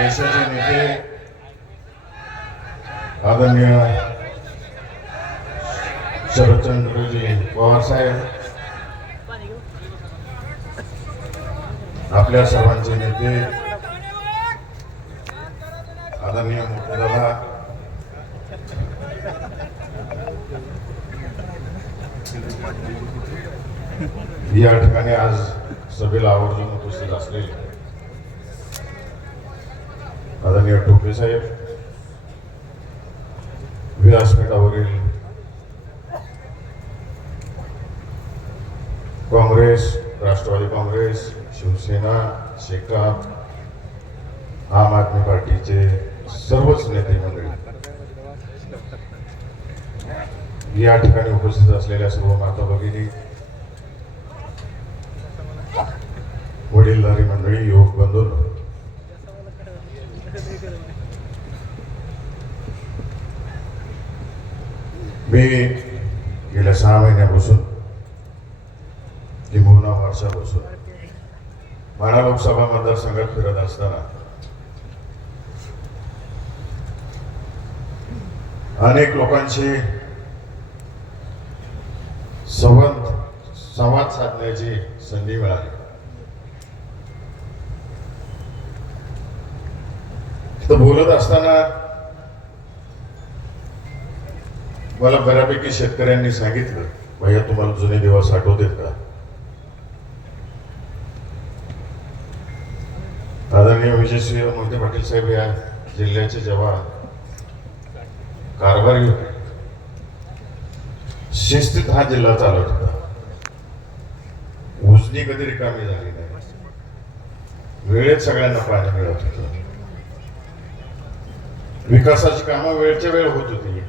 देशाचे नेते आदरणीय शरदचंद्रजी पवार साहेब आपल्या सर्वांचे नेते आदरणीय मोठेदादा या ठिकाणी आज सभेला आवर्जून उपस्थित असलेले आदरणीय टोपे साहेब व्यासपीठावरील काँग्रेस राष्ट्रवादी काँग्रेस शिवसेना शेकाप आम आदमी पार्टीचे सर्वच नेते मंडळी या ठिकाणी उपस्थित असलेल्या सर्व माता भगिनी वडीलधारी मंडळी युवक बंधू मी गेल्या सहा महिन्यापासून किंबहुना वर्षापासून माढा लोकसभा मतदारसंघात फिरत असताना अनेक लोकांशी संवाद संवाद साधण्याची संधी मिळाली. तर बोलत असताना मला बऱ्यापैकी शेतकऱ्यांनी सांगितलं भैया तुम्हाला जुने दिवस आठवतेत का? आदरणीय विजयश्री मोहिते पाटील साहेब या जिल्ह्याचे जेव्हा कारभारी होते शिस्तीत हा जिल्हा चालत होता. उजनी कधी रिकामी झाली नाही. वेळेत सगळ्यांना पाणी मिळत होतं. विकासाची कामं वेळच्या वेळ होत होती.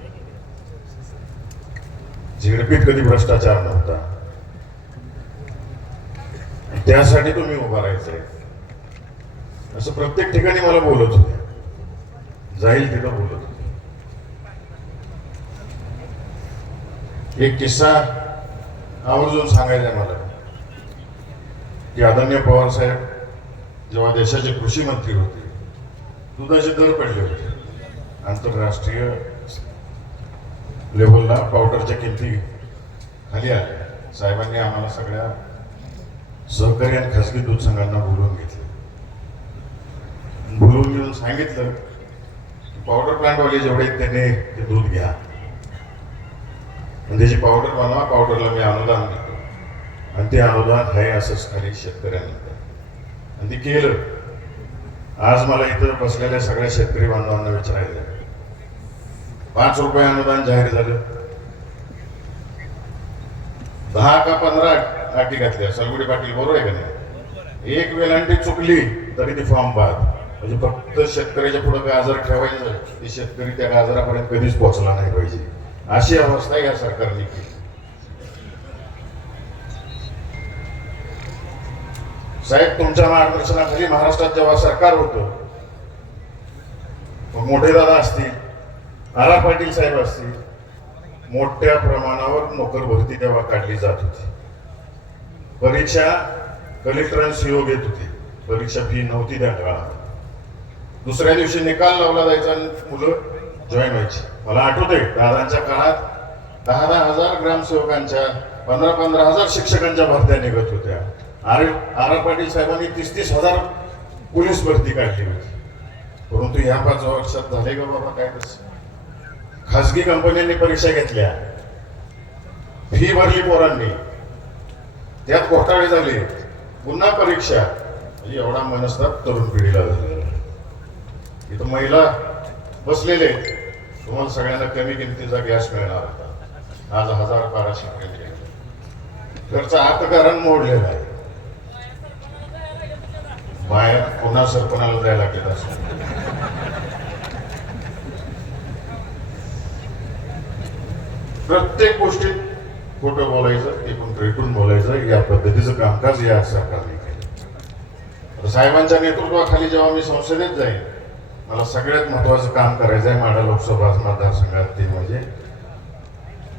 झिडपीत कधी भ्रष्टाचार नव्हता. त्यासाठी तुम्ही उभा राहायचंय असं प्रत्येक ठिकाणी मला बोलत होते. जाईल तिथं बोलत होते. एक किस्सा आवर्जून सांगायचा आहे मला. की आदरणीय पवार साहेब जेव्हा देशाचे कृषी मंत्री होते दुधाचे दर पडले होते. आंतरराष्ट्रीय लेवलला पावडरच्या किमती खाली आल्या. साहेबांनी आम्हाला सगळ्या सहकारी आणि खासगी दूध संघांना बोलवून घेतलं. बोलवून घेऊन सांगितलं की पावडर प्लांटवाले जेवढे आहेत त्यांनी ते दूध घ्या. आणि त्याची पावडर बनवा पावडरला मी अनुदान देतो. आणि ते अनुदान आहे असंच खाली शेतकऱ्यांना आणि ते केलं. आज मला इथं बसलेल्या सगळ्या शेतकरी बांधवांना विचारायचं आहे. पाच रुपये अनुदान जाहीर झालं. दहा का पंधरा अटी घातल्या. सलगुडी पाटील बरोबर आहे का नाही? एक वेलांटी चुकली तरी ती फॉर्म पाहत म्हणजे फक्त शेतकऱ्याच्या पुढे गाजर ठेवायचं ते शेतकरी त्या गाजरापर्यंत कधीच पोहोचला नाही पाहिजे. अशी अवस्था या सरकारने केली साहेब तुमच्या मार्गदर्शनाखाली महाराष्ट्रात जेव्हा सरकार होतं मोठे दादा असतील नाना पाटील साहेब असतील मोठ्या प्रमाणावर नोकर भरती तेव्हा काढली जात होती. परीक्षा कलेक्टर सीओ घेत होते. परीक्षा फी नव्हती त्या काळात. दुसऱ्या दिवशी निकाल लावला जायचा आणि मुलं जॉईन व्हायची. मला आठवते दादांच्या काळात दहा दहा हजार ग्रामसेवकांच्या पंधरा पंधरा हजार शिक्षकांच्या भरत्या निघत होत्या. आर आर पाटील साहेबांनी तीस तीस हजार पोलीस भरती काढली होती. परंतु ह्या पाच वर्षात झाले का बाबा काय तसं खासगी कंपन्यांनी परीक्षा घेतल्या. फी भरली पोरांनी. त्यात घोटाळे झाले. पुन्हा परीक्षा. म्हणजे एवढा मनस्ताप तरुण पिढीला झालेला इथं महिला बसलेले. तुम्हाला सगळ्यांना कमी किमतीचा गॅस मिळणार होता. आज हजार बाराशे रुपये घरचं आतकारण मोडलेलं आहे. बाहेर पुन्हा सरपणाला जायला लागेल असं. प्रत्येक गोष्टीत खोटं बोलायचं एकूण त्रेकून रेटून बोलायचं या पद्धतीचं कामकाज या सरकारने केलं. साहेबांच्या नेतृत्वाखाली जेव्हा मी संसदेत जाईन मला सगळ्यात महत्वाचं काम करायचं आहे माढा लोकसभा मतदारसंघात ते म्हणजे.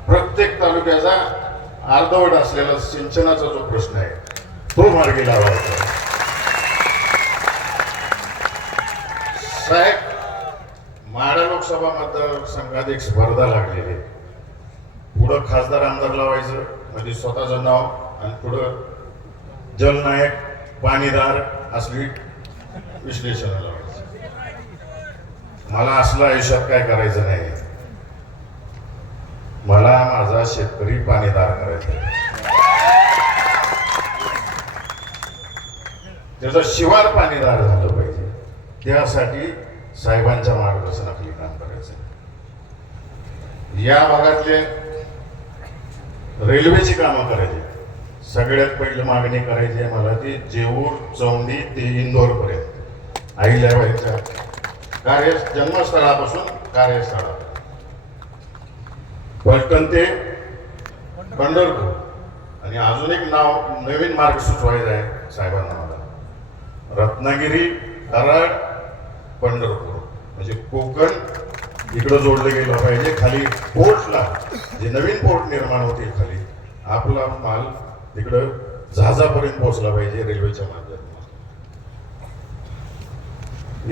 प्रत्येक तालुक्याचा अर्धवट असलेला सिंचनाचा जो प्रश्न आहे तो मार्गी लावायचा. साहेब माढा लोकसभा मतदारसंघात एक स्पर्धा लागलेली आहे. पुढं खासदार आमदार लावायचं म्हणजे स्वतःचं नाव आणि पुढं जलनायक पाणीदार असली विश्लेषण लावायचं. मला असलं आयुष्यात काय करायचं नाही. मला माझा शेतकरी पाणीदार करायचा त्याचा त्याचं शिवार पाणीदार झालं पाहिजे. त्यासाठी साहेबांच्या मार्गदर्शनाखाली काम करायचं या भागातले रेल्वेची कामं करायची. सगळ्यात पहिलं मागणी करायची आहे मला ती जेऊर चौंडी ते इंदोरपर्यंत. आईल्या व्हायच्या कार्य जन्मस्थळापासून कार्यस्थळा. पलटण ते पंढरपूर. आणि अजून एक नाव नवीन मार्ग सुचवायचा आहे साहेबांना मला. रत्नागिरी कराड पंढरपूर. म्हणजे कोकण इकडं जोडलं गेलं पाहिजे खाली पोर्टला. जे नवीन पोर्ट निर्माण होतील खाली आपला माल तिकडं जहाजापर्यंत पोहोचला पाहिजे रेल्वेच्या माध्यमातून.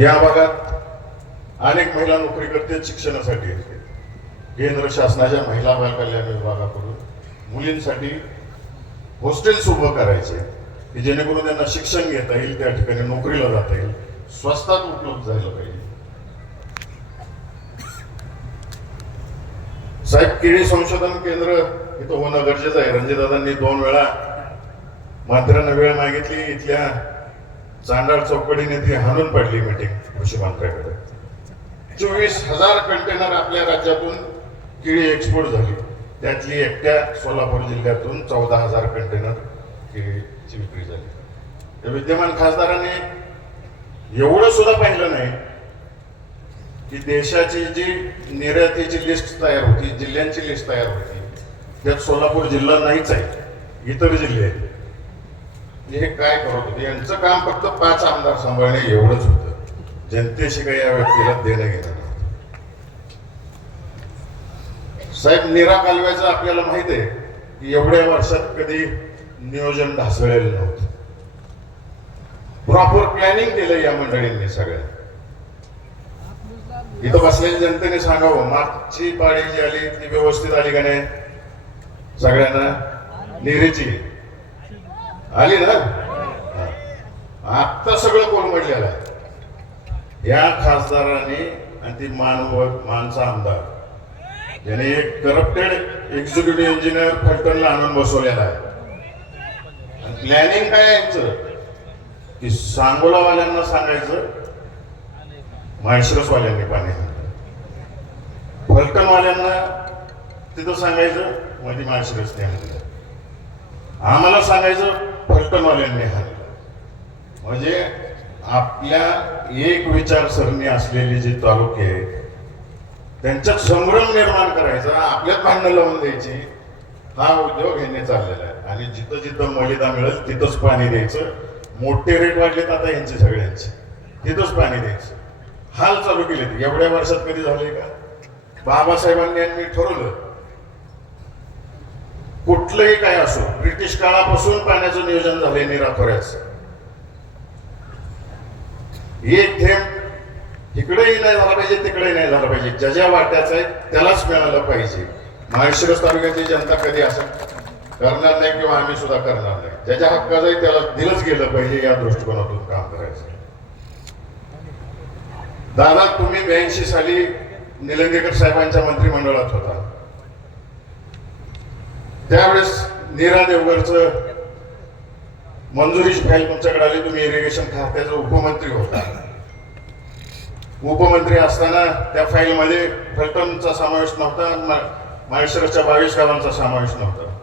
या भागात अनेक महिला नोकरी करते शिक्षणासाठी. केंद्र शासनाच्या महिला बालकल्याण विभागाकडून मुलींसाठी हॉस्टेल्स उभं करायचे की जेणेकरून त्यांना शिक्षण घेता येईल त्या ठिकाणी नोकरीला जाता येईल स्वस्तात उपलब्ध झालं पाहिजे. साहेब केळी संशोधन केंद्र इथं होणं गरजेचं आहे. रणजितदादांनी दोन वेळा मात्रानं वेळ मागितली. इथल्या चांडाळ चौकडीने ती हाणून पडली मीटिंग कृषी मंत्र्याकडे. चोवीस हजार कंटेनर आपल्या राज्यातून केळी एक्सपोर्ट झाली. त्यातली एकट्या सोलापूर जिल्ह्यातून चौदा हजार कंटेनर केळीची विक्री झाली. त्या विद्यमान खासदारांनी एवढं सुद्धा पाहिलं नाही. की देशाची जी निर्यातीची लिस्ट तयार होती जिल्ह्यांची लिस्ट तयार होती त्यात सोलापूर जिल्हा नाहीच आहे इतर जिल्हे आहेत. म्हणजे हे काय करत होते? यांचं काम फक्त पाच आमदार सांभाळणे एवढंच होतं. जनतेशी काही या व्यक्तीला देणं घेणं साहेब निरा कालव्याचं आपल्याला माहीत आहे की एवढ्या वर्षात कधी नियोजन ढासळलेलं नव्हतं. प्रॉपर प्लॅनिंग केलं या मंडळींनी सगळ्या इथं बसलेल्या जनतेने सांगावं मागची पाळी जी आली ती व्यवस्थित आली का नाही? सगळ्यांना निरीची. आली ना? आता सगळं कोलमडलेलं आहे? या खासदारांनी आणि ती मानव माणसा आमदार. याने एक करप्टेड एक्झिक्युटिव्ह इंजिनियर फलटणला आणून बसवलेला आहे. आणि प्लॅनिंग काय यायचं की सांगोलावाल्यांना सांगायचं माळशिरसवाल्यांनी पाणी आणलं फलटणवाल्यांना तिथं सांगायचं मध्ये माळशिरसने हल्लं आम्हाला सांगायचं फलटणवाल्यांनी हल्लं म्हणजे आपल्या एक विचारसरणी असलेली जे तालुके आहेत त्यांच्यात संभ्रम निर्माण करायचा आपल्यात भांडणं लावून द्यायची. हा उद्योग ह्यांनी चाललेला आहे. आणि जिथं जिथं मलिदा मिळेल तिथंच पाणी द्यायचं. मोठे रेट वाढलेत आता यांचे सगळ्यांचे. तिथंच पाणी द्यायचं. हाल चालू केले एवढ्या वर्षात कधी झाले का? बाबासाहेबांनी यांनी ठरवलं कुठलंही काय असो ब्रिटिश काळापासून पाण्याचं नियोजन झालंय निराखोऱ्याचं एक थेंब इकडेही नाही झाला पाहिजे तिकडेही नाही झाला पाहिजे. ज्या ज्या वाट्याचं आहे त्यालाच मिळालं पाहिजे. माळशिरस तालुक्याची जनता कधी असं करणार नाही किंवा आम्ही सुद्धा करणार नाही. ज्याच्या हक्काचं आहे त्याला दिलंच गेलं पाहिजे या दृष्टिकोनातून काम करायचं. दादा तुम्ही ब्याऐंशी साली निलंगेकर साहेबांच्या मंत्रिमंडळात होता. त्यावेळेस नीरा देवगरचं मंजुरीची फाईल तुमच्याकडे आली तुम्ही इरिगेशन खात्याचा उपमंत्री होता. उपमंत्री असताना त्या फाईलमध्ये फलटणचा समावेश नव्हता माहेश्वरच्या बावीस गावांचा समावेश नव्हता.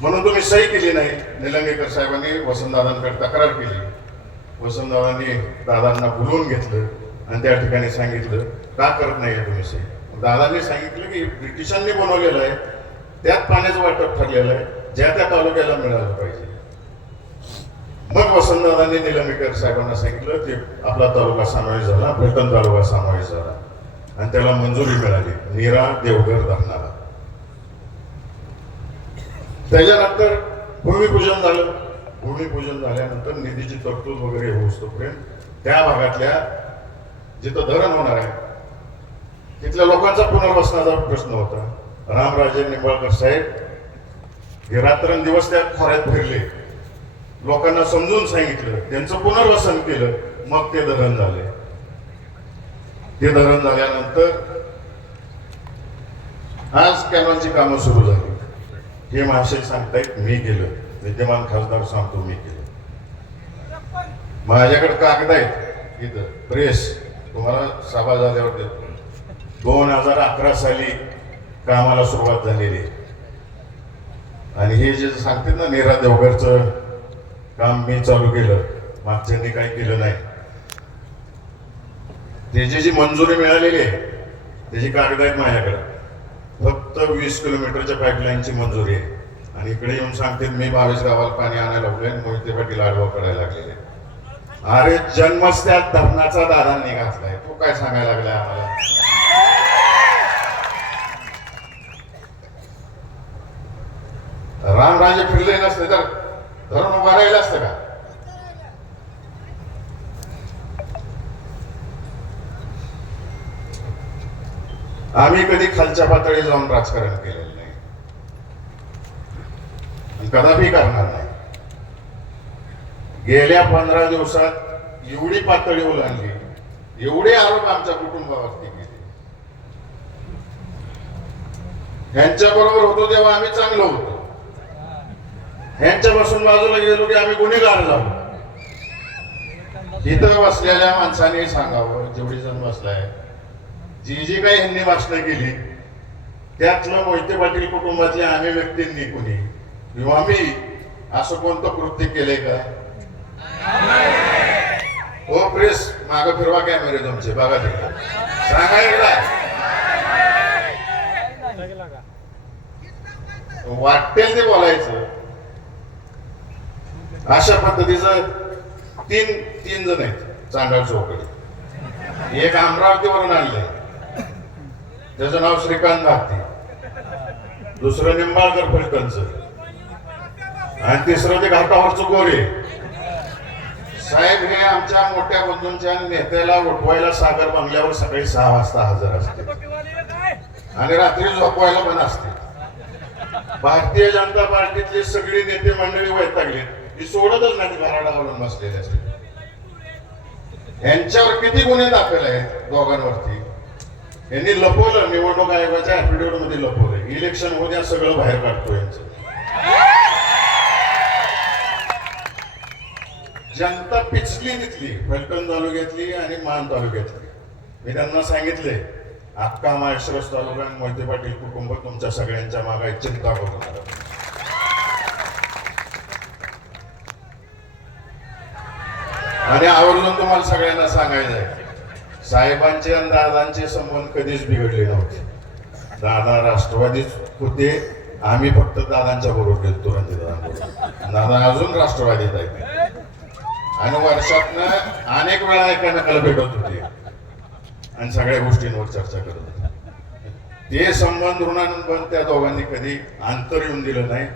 म्हणून तुम्ही सही केली नाही. निलंगेकर साहेबांनी वसंतदादांकडे तक्रार केली. वसंतदादांनी दादांना बोलवून घेतलं. आणि त्या ठिकाणी सांगितलं का करत नाही तुम्ही सही दादांनी सांगितलं की ब्रिटिशांनी बनवलेलं आहे त्यात पाण्याचं वाटप ठरलेलं आहे ज्या त्या तालुक्याला मिळालं पाहिजे. मग वसंतदादांनी निलंगेकर साहेबांना सांगितलं की आपला तालुका समावेश झाला ब्रिटन तालुका समावेश झाला. आणि त्याला मंजुरी मिळाली नीरा देवघर धरणाला. त्याच्यानंतर भूमिपूजन झालं. भूमिपूजन झाल्यानंतर निधीची तरतूद वगैरे होऊस्तोपर्यंत त्या भागातल्या जिथं धरण होणार आहे तिथल्या लोकांचा पुनर्वसनाचा प्रश्न होता. रामराजे निंबाळकर साहेब हे रात्रंदिवस त्या खोऱ्यात फिरले. लोकांना समजून सांगितलं त्यांचं पुनर्वसन केलं मग ते धरण झाले. ते धरण झाल्यानंतर आज कॅनॉलची कामं सुरू झाली. हे महाशय सांगतायत मी केलं. विद्यमान खासदार सांगतो मी केलं. माझ्याकडे कागद आहेत इथं प्रेस. तुम्हाला सभा झाल्यावर देतो. दोन हजार अकरा साली कामाला सुरुवात झालेली आणि हे जे सांगते ना नीरा देवघरचं काम मी चालू केलं मागच्यांनी काही केलं नाही. त्याची जी मंजुरी मिळालेली आहे त्याची कागद आहेत माझ्याकडे. फक्त वीस किलोमीटरच्या पाईपलाईनची मंजुरी आहे. आणि इकडे येऊन सांगते मी बावीस गावाला पाणी आणायला लागलोय मोहिते पाटील आडवा करायला लागलेले अरे जन्मच त्या धरणाचा दादांनी घातलाय तू काय सांगायला लागलाय आम्हाला? रामराजे फिरले नसते तर धरण उभा राहिलं असतं का? आम्ही कधी खालच्या पातळी जाऊन राजकारण केलेलं नाही. कदापि करणार नाही. गेल्या पंधरा दिवसात एवढी पातळी ओलांडली. एवढे आरोप आमच्या कुटुंबावरती केले. ह्यांच्या बरोबर होतो तेव्हा आम्ही चांगलो होतो. ह्यांच्यापासून बाजूला गेलो की आम्ही गुन्हेगार झालो. इथं बसलेल्या माणसाने सांगावं जेवढी जण बसलाय. जी जी काही ह्यांनी भाषणं केली त्यातलं मोहिते पाटील कुटुंबातल्या आम्ही व्यक्तींनी कोणी. किंवा मी असं कोणतं कृत्य केलंय का? हो प्रेस माग फिरवा कॅमेरे तुमचे बघा तिकडे सांगा एकदा. वाटेल ते बोलायचं. अशा पद्धतीचं तीन तीन जण आहेत चांडाळ चौकडी. एक अमरावतीवरून आणलंय त्याचं नाव श्रीकांत भारती. दुसरं निंबाळकर फलटणचं. आणि तिसरं ते घाटावरचं गोरे साहेब हे आमच्या मोठ्या बंधूंच्या नेत्याला उठवायला सागर बंगल्यावर सकाळी सहा वाजता हजर असते. आणि रात्री झोपवायला पण असते. भारतीय जनता पार्टीतले सगळी नेते मंडळी वैतागली ती सोडतच नाही घराडा घालून बसलेले असते. यांच्यावर किती गुन्हे दाखल आहेत दोघांवरती? यांनी लपवलं निवडणूक आयोगाच्या ऍफिडेव्हिटमध्ये लपवलं इलेक्शन उद्या सगळं बाहेर काढतो यांचं. जनता पिचली तिथली फलटण तालुक्यातली आणि मान तालुक्यातली. मी त्यांना सांगितले अख्खा महाराष्ट्र तालुका आणि मोहिते पाटील कुटुंब तुमच्या सगळ्यांच्या मागे चिंता करतो आणि आवर्जून तुम्हाला सगळ्यांना सांगायचं आहे साहेबांचे आणि दादांचे संबंध कधीच बिघडले नव्हते. दादा राष्ट्रवादीच होते आम्ही फक्त दादांच्या बरोबर गेलो रणजितदादांबरोबर दादा अजून राष्ट्रवादीत आहे आणि वर्षातनं अनेक वेळा एकमेकाला भेटत होते. आणि सगळ्या गोष्टींवर चर्चा करत होते. ते संबंध ऋणानुबंध त्या दोघांनी कधी अंतर येऊन दिलं नाही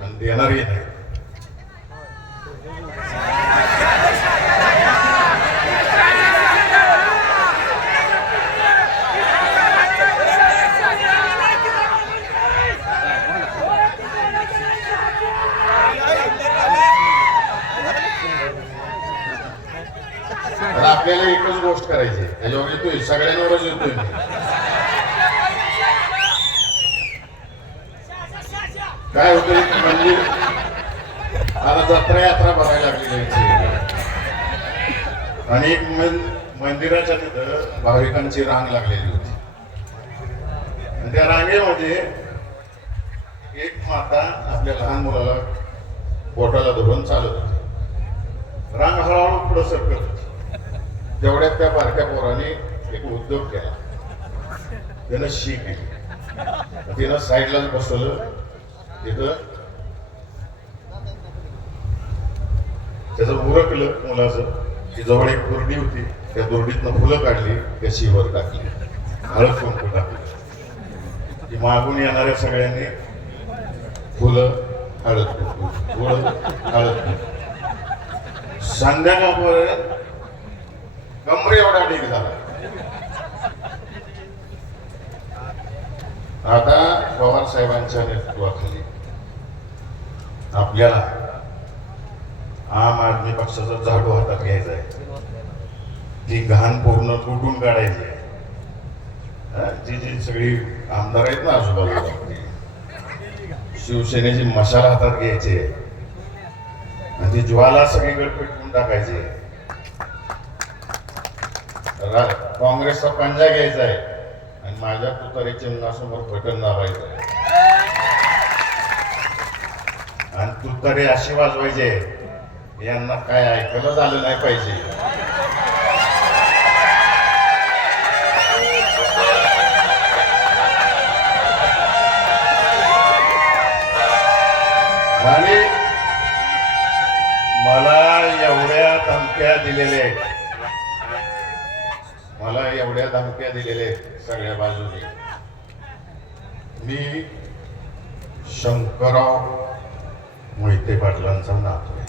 आणि देणारही नाही तर आपल्याला एकच गोष्ट करायची आहे. त्याच्यावर येतोय सगळ्यांवरच येतोय मी. काय होतंय की मंदिर आता जत्रा यात्रा भरायला लागलेली आहे. आणि एक मन- मंदिराच्या तिथं भाविकांची रांग लागलेली होती. आणि त्या रांगेमध्ये एक माता आपल्या लहान मुलाला बोटाला धरून चालत होती. रांग हळूहळू पुढे सरकत होती. तेवढ्यात त्या बारक्या पोराने एक उद्योग केला. त्यानं शी केली. तिनं साईडलाच बसवलं. तिथं त्याचं उरकलं मुलाचं. ती जवळ एक कुरडी होती. त्या दोंडीतनं फुलं काढली त्या शिवर टाकली. हळद कुंकू टाकली. मागून येणाऱ्या सगळ्यांनी फुलं हळद कुंकू फुलं हळद कुंकू. संध्याकाळपर्यंत कमरे एवढा ढीक झाला. आता पवार साहेबांच्या नेतृत्वाखाली आपल्याला आम आदमी पक्षाचा झाडू हातात घ्यायचा आहे ती घाण पूर्ण तुटून काढायची जी जी सगळी आमदार आहेत ना आजूबाजूला. शिवसेनेची मशाल हातात घ्यायची आणि ती ज्वाला सगळीकडे पेटवून टाकायची काँग्रेसचा पंजा घ्यायचा आहे. आणि माझ्या तुतारी मुलासमोर बटन दाबायचं आहे. आणि तुतारी अशी वाजवायचे यांना काय ऐकायला झालं नाही पाहिजे. आणि मला एवढ्या धमक्या दिलेल्या आहेत. मला एवढ्या धमक्या दिलेल्या आहेत सगळ्या बाजूने. मी शंकरराव मोहिते पाटलांचा नातो आहे.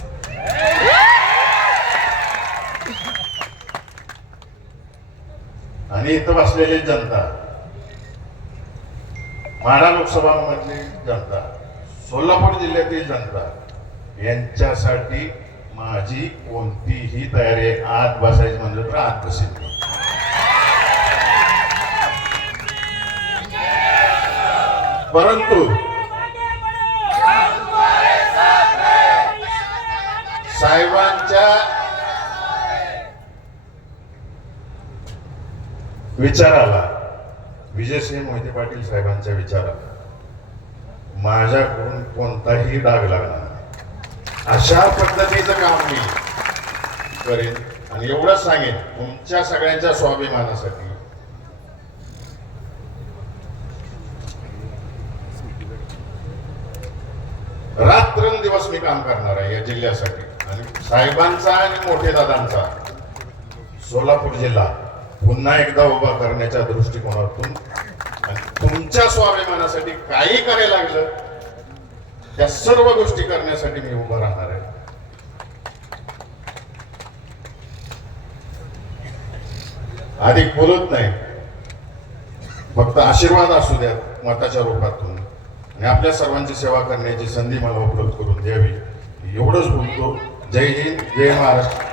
आणि इथं बसलेली जनता माढा लोकसभा मधली जनता सोलापूर जिल्ह्यातील जनता यांच्यासाठी माझी कोणतीही तयारी आत बसायची म्हणजे तर आत बसेल परंतु साहेबांच्या विचाराला विजयसिंह मोहिते पाटील साहेबांच्या विचाराला माझ्याकडून कोणताही डाग लागणार नाही. अशा पद्धतीचं काम मी करेन आणि एवढंच सांगेन तुमच्या सगळ्यांच्या स्वाभिमानासाठी. रात्रंदिवस मी काम करणार आहे या जिल्ह्यासाठी. आणि साहेबांचा आणि मोठे दादांचा. सोलापूर जिल्हा पुन्हा एकदा उभा करण्याच्या दृष्टिकोनातून तुमच्या स्वाभिमानासाठी काही करायला लागलं त्या सर्व गोष्टी करण्यासाठी मी उभा राहणार आहे. अधिक बोलत नाही. फक्त आशीर्वाद असू द्या मताच्या रूपातून. आणि आपल्या सर्वांची सेवा करण्याची संधी मला उपलब्ध करून द्यावी. एवढंच बोलतो. जय हिंद जय महाराष्ट्र.